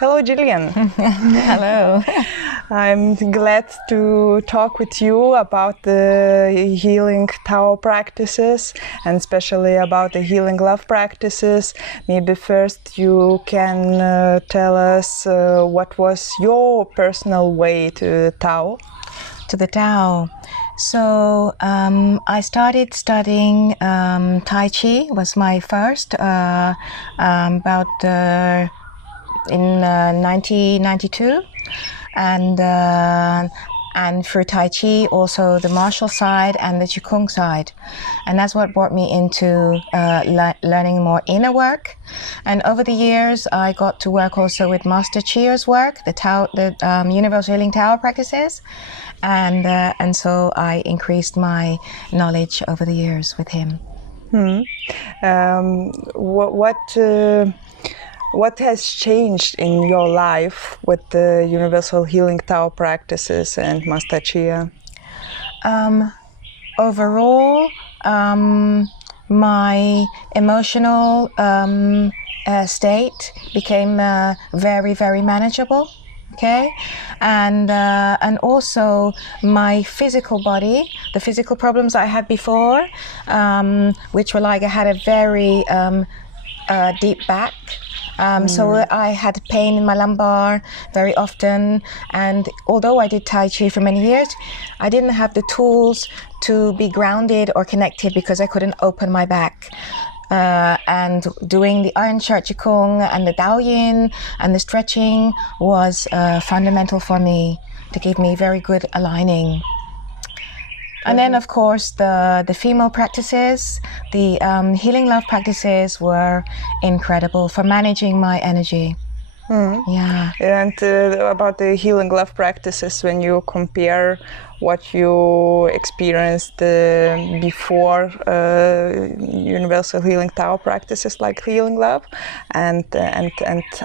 Hello, Gillian. Hello. I'm glad to talk with you about the healing Tao practices and especially about the healing love practices. Maybe first you can tell us what was your personal way to the Tao? To the Tao. So I started studying Tai Chi, was my first, in 1992, and through Tai Chi also the martial side and the Qigong side, and that's what brought me into learning more inner work. And over the years I got to work also with Mantak Chia's work, the Universal Healing Tao practices, and so I increased my knowledge over the years with him. What has changed in your life with the Universal Healing Tao practices and Mantak Chia? Overall, my emotional state became very, very manageable. Okay, and also my physical body, the physical problems I had before, which were like I had a very deep back. So I had pain in my lumbar very often, and although I did Tai Chi for many years, I didn't have the tools to be grounded or connected because I couldn't open my back. And doing the Iron Shirt Qigong and the Daoyin and the stretching was fundamental for me to give me very good aligning. And then, of course, the female practices, the healing love practices were incredible for managing my energy. Yeah. And about the healing love practices, when you compare what you experienced before Universal Healing Tao practices like healing love, and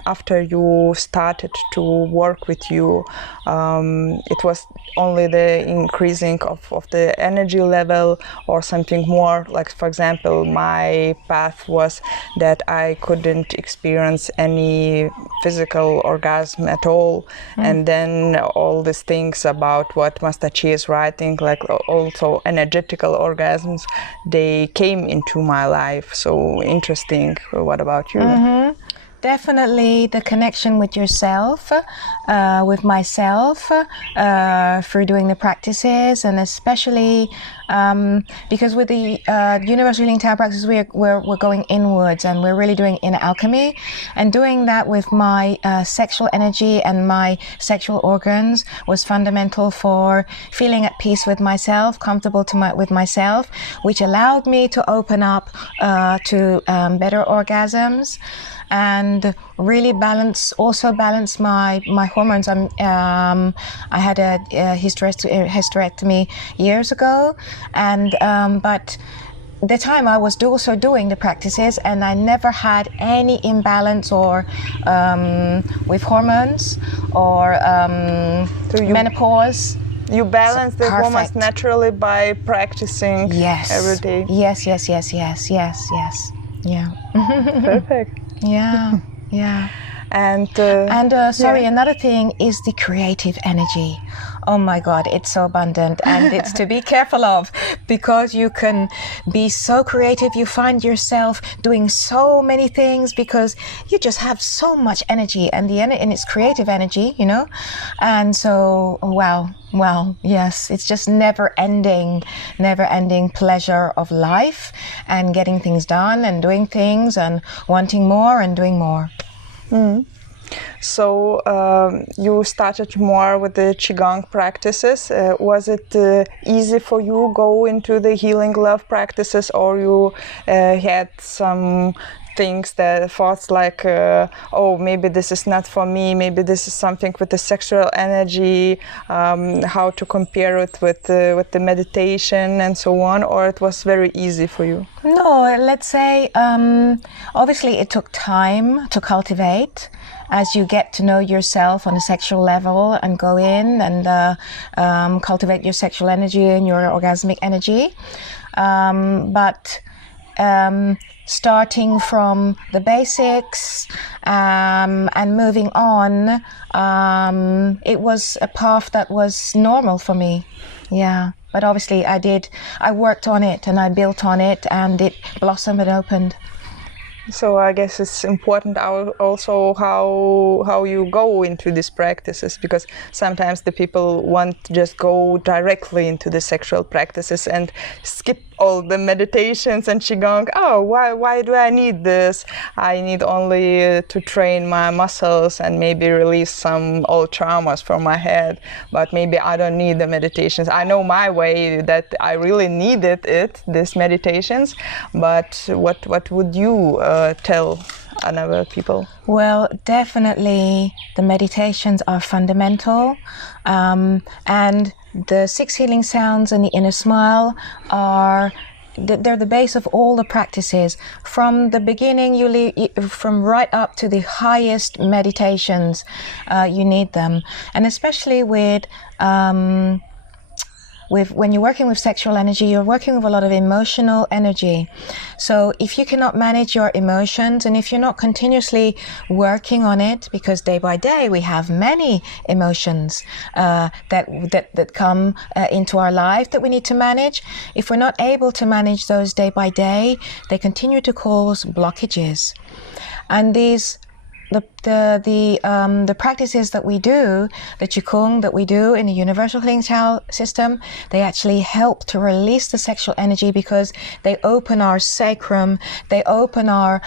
after you started to work with you, it was only the increasing of the energy level or something more. Like, for example, my path was that I couldn't experience any physical orgasm at all, and then all these things about what Mantak Chia is writing, like also energetical orgasms, they came into my life. So interesting. What about you? Definitely the connection with yourself, with myself, through doing the practices, and especially because with the Universal Healing Tao practices, we're going inwards and we're really doing inner alchemy, and doing that with my sexual energy and my sexual organs was fundamental for feeling at peace with myself, comfortable with myself, which allowed me to open up to better orgasms. And really balance my hormones. I had a hysterectomy years ago, and but the time I was also doing the practices, and I never had any imbalance or with hormones or menopause. You balance the hormones naturally by practicing every day. Yes. Yeah. Perfect. Yeah. Another thing is the creative energy. Oh my God, it's so abundant, and it's to be careful of, because you can be so creative. You find yourself doing so many things because you just have so much energy, and it's creative energy, you know. And so, yes, it's just never ending pleasure of life, and getting things done and doing things and wanting more and doing more. So you started more with the Qigong practices. Was it easy for you go into the healing love practices, or you had some thoughts like, oh, maybe this is not for me, maybe this is something with the sexual energy, how to compare it with the meditation and so on, or it was very easy for you? No, let's say, obviously it took time to cultivate. As you get to know yourself on a sexual level and go in and cultivate your sexual energy and your orgasmic energy. But starting from the basics and moving on, it was a path that was normal for me. Yeah, but obviously I worked on it and I built on it, and it blossomed and opened. So I guess it's important also how you go into these practices, because sometimes the people want to just go directly into the sexual practices and skip all the meditations and qigong. Oh, why do I need this? I need only to train my muscles and maybe release some old traumas from my head, but maybe I don't need the meditations. I know my way that I really needed these meditations, but what would you tell other people? Well, definitely the meditations are fundamental, and the 6 healing sounds and the inner smile they're the base of all the practices. From the beginning, from right up to the highest meditations, you need them, and especially with when you're working with sexual energy, you're working with a lot of emotional energy. So if you cannot manage your emotions, and if you're not continuously working on it, because day by day we have many emotions that come into our life that we need to manage. If we're not able to manage those day by day, they continue to cause blockages. And the practices that we do, the Qigong that we do in the Universal Healing Tao system, they actually help to release the sexual energy, because they open our sacrum, they open our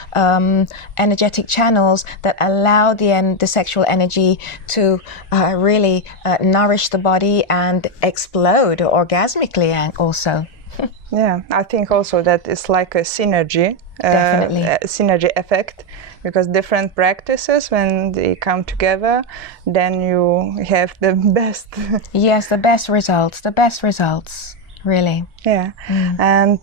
energetic channels that allow the sexual energy to really nourish the body and explode orgasmically also. Yeah, I think also that it's like a synergy, Definitely. Synergy effect, because different practices, when they come together, then you have the best. Yes, the best results, really. Yeah, and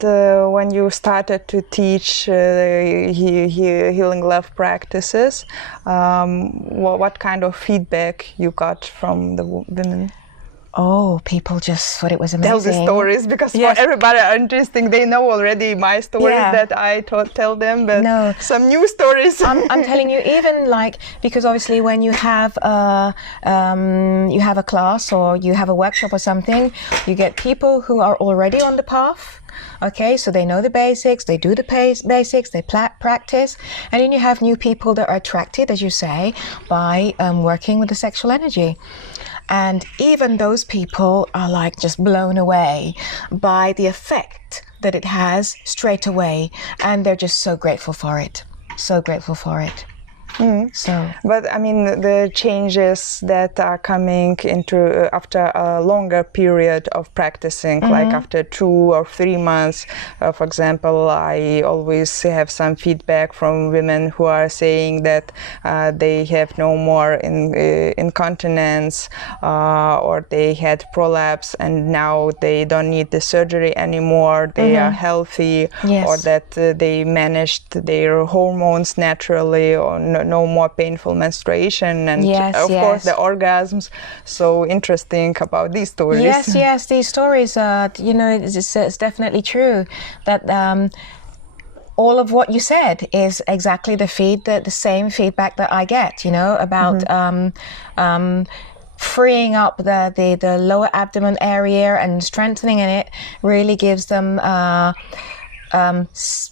when you started to teach healing love practices, what kind of feedback you got from the women? Oh, people just thought it was amazing. Tell the stories, because for everybody are interesting. They know already my stories that I tell them, but some new stories. I'm telling you, even because obviously when you have a class or you have a workshop or something, you get people who are already on the path. Okay, so they know the basics, they do the basics, they practice, and then you have new people that are attracted, as you say, by working with the sexual energy. And even those people are just blown away by the effect that it has straight away, and they're just so grateful for it. But I mean, the changes that are coming into after a longer period of practicing, like after 2 or 3 months, for example, I always have some feedback from women who are saying that they have no more incontinence, or they had prolapse and now they don't need the surgery anymore, they are healthy, or that they managed their hormones naturally, or no more painful menstruation, and of course the orgasms. So interesting about these stories. Yes, these stories are, it's definitely true that all of what you said is exactly the same feedback that I get, about freeing up the lower abdomen area and strengthening in it really gives them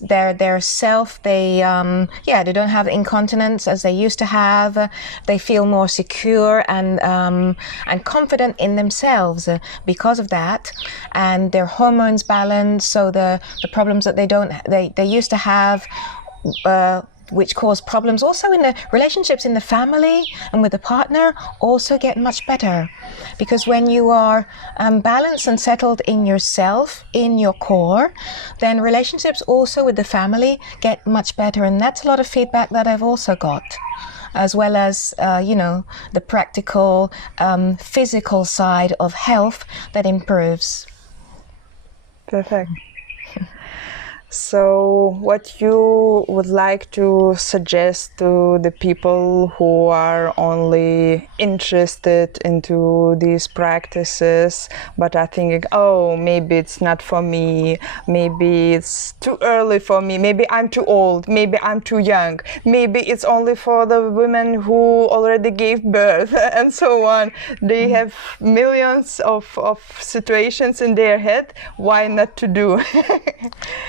their self. They don't have incontinence as they used to have. They feel more secure and confident in themselves because of that, and their hormones balance. So the problems that they used to have, which cause problems also in the relationships in the family and with the partner, also get much better. Because when you are balanced and settled in yourself, in your core, then relationships also with the family get much better. And that's a lot of feedback that I've also got, as well as, the practical, physical side of health that improves. Perfect. So what you would like to suggest to the people who are only interested into these practices but are thinking, oh, maybe it's not for me, maybe it's too early for me, maybe I'm too old, maybe I'm too young, maybe it's only for the women who already gave birth and so on. They have millions of situations in their head. Why not to do?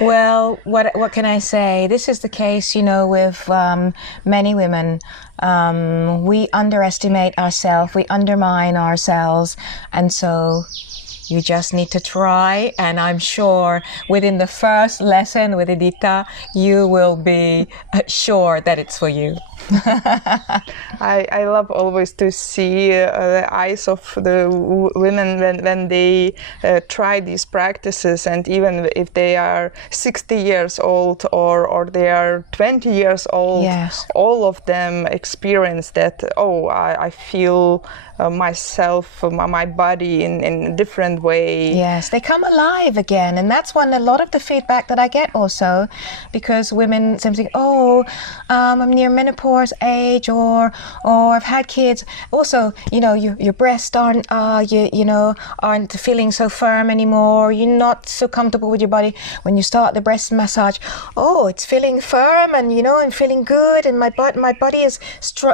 Well, what can I say? This is the case, with many women. We underestimate ourselves, we undermine ourselves, and so you just need to try, and I'm sure within the first lesson with Edita, you will be sure that it's for you. I love always to see the eyes of the women when they try these practices, and even if they are 60 years old or they are 20 years old, yes. All of them experience that, oh, I feel myself, my body in a different way. Yes, they come alive again, and that's a lot of the feedback that I get also, because women think, oh, I'm near menopause age, or I've had kids. Also, your breasts aren't feeling so firm anymore. You're not so comfortable with your body. When you start the breast massage, oh, it's feeling firm and and feeling good, and my body is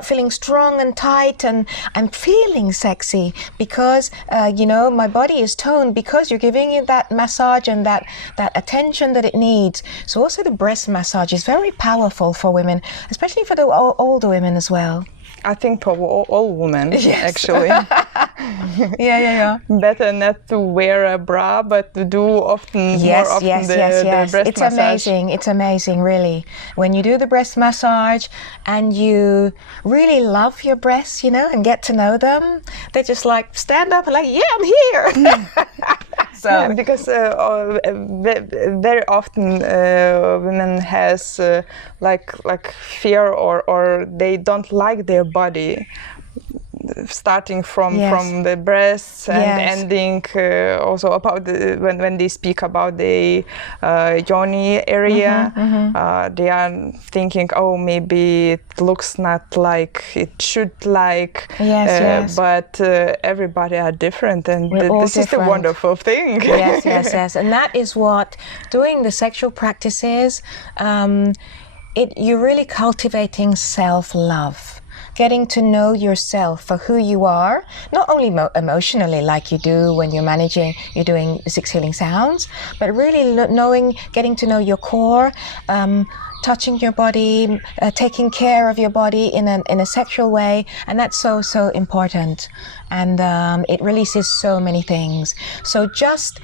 feeling strong and tight, and I'm feeling sexy because my body is toned because you're giving it that massage and that attention that it needs. So also the breast massage is very powerful for women, especially for the older women as well. I think for all women, yes. Actually. Yeah. Better not to wear a bra, but to do more often the breast massage. It's amazing, really. When you do the breast massage and you really love your breasts, and get to know them, they just stand up and yeah, I'm here. So. Yeah, because very often women has fear or they don't like their body, starting from the breasts and ending also about when they speak about the yoni area, they are thinking, oh, maybe it looks not like it should but everybody are different, and this is the wonderful thing. Yes, and that is what doing the sexual practices, you're really cultivating self-love. Getting to know yourself for who you are, not only emotionally like you do when you're doing 6 healing sounds, but really getting to know your core, touching your body, taking care of your body in a sexual way, and that's so important. And it releases so many things. So just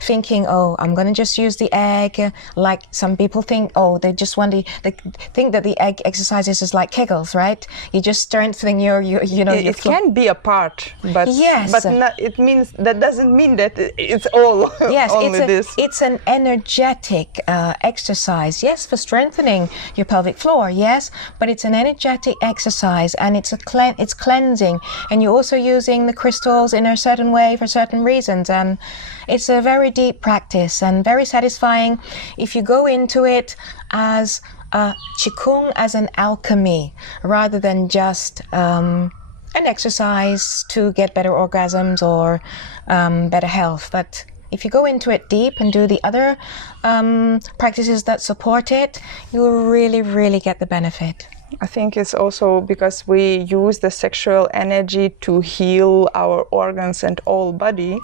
thinking, oh, I'm going to just use the egg, like some people think, oh, they think that the egg exercises is like Kegels, right? You just strengthening your It can be a part, but yes, but it means that doesn't mean that it's all. Yes, only it's an energetic exercise. Yes, for strengthening your pelvic floor. Yes, but it's an energetic exercise, and it's cleansing, and you're also using the crystals in a certain way for certain reasons, and it's a very deep practice and very satisfying if you go into it as Qigong, as an alchemy, rather than just an exercise to get better orgasms or better health. But if you go into it deep and do the other practices that support it, you will really, really get the benefit. I think it's also because we use the sexual energy to heal our organs and whole body.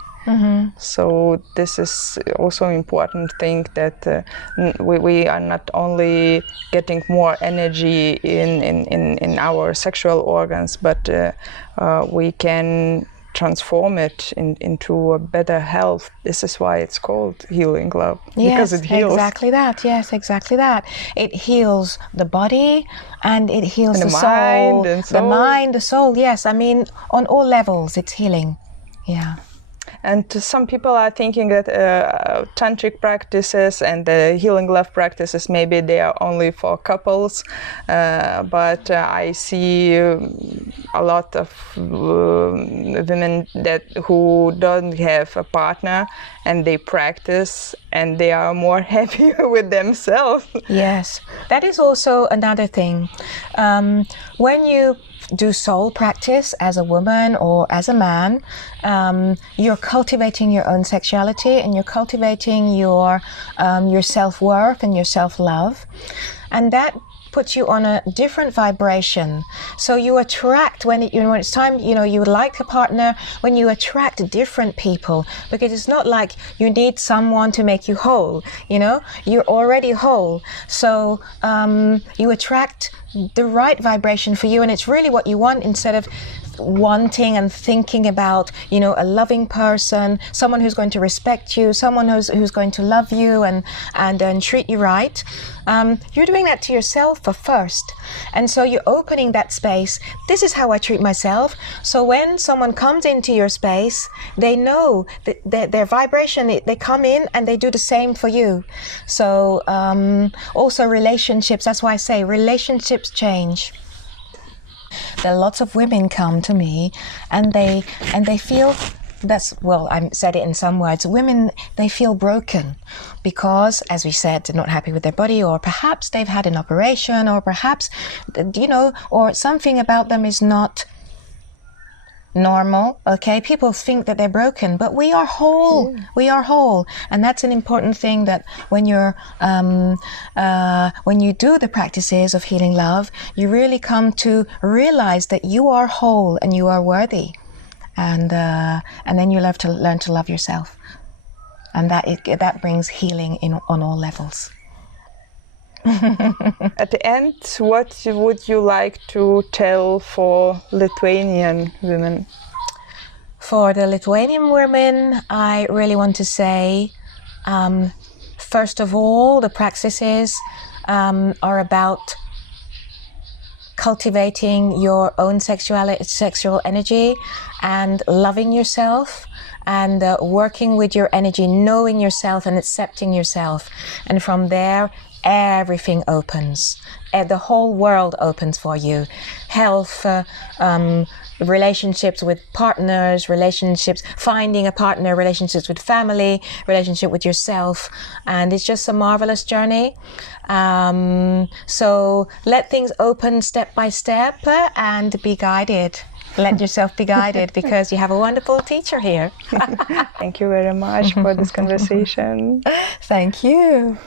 So this is also important thing, that we are not only getting more energy in our sexual organs, but we can transform it into a better health. This is why it's called healing love, because it heals. Exactly that. Yes, exactly that. It heals the body and it heals and the soul, the mind, the soul. Yes, I mean on all levels it's healing. Yeah. And some people are thinking that tantric practices and the healing love practices, maybe they are only for couples, but I see a lot of women who don't have a partner and they practice and they are more happy with themselves. Yes, that is also another thing. When you do soul practice as a woman or as a man, you're cultivating your own sexuality and you're cultivating your self-worth and your self-love, and that puts you on a different vibration. So you attract, when it's time, you would like a partner, when you attract different people, because it's not like you need someone to make you whole, you're already whole. So you attract the right vibration for you, and it's really what you want, instead of wanting and thinking about, a loving person, someone who's going to respect you, someone who's going to love you and treat you right. You're doing that to yourself first. And so you're opening that space. This is how I treat myself. So when someone comes into your space, they know that their vibration, they come in and they do the same for you. So also relationships, that's why I say relationships change. There are lots of women come to me and they feel, I said it in some words, women, they feel broken because, as we said, they're not happy with their body, or perhaps they've had an operation, or perhaps, or something about them is not normal. Okay, people think that they're broken, but we are whole. We are whole, and that's an important thing, that when you're when you do the practices of healing love, you really come to realize that you are whole and you are worthy, and then you learn to love yourself, and that brings healing on all levels. At the end, what would you like to tell for Lithuanian women? For the Lithuanian women, I really want to say, first of all, the practices are about cultivating your own sexual energy and loving yourself, and working with your energy, knowing yourself and accepting yourself. And from there, everything opens. The whole world opens for you. Health, relationships with partners, finding a partner, relationships with family, relationship with yourself. And it's just a marvelous journey. So let things open step by step and be guided. Let yourself be guided, because you have a wonderful teacher here. Thank you very much for this conversation. Thank you.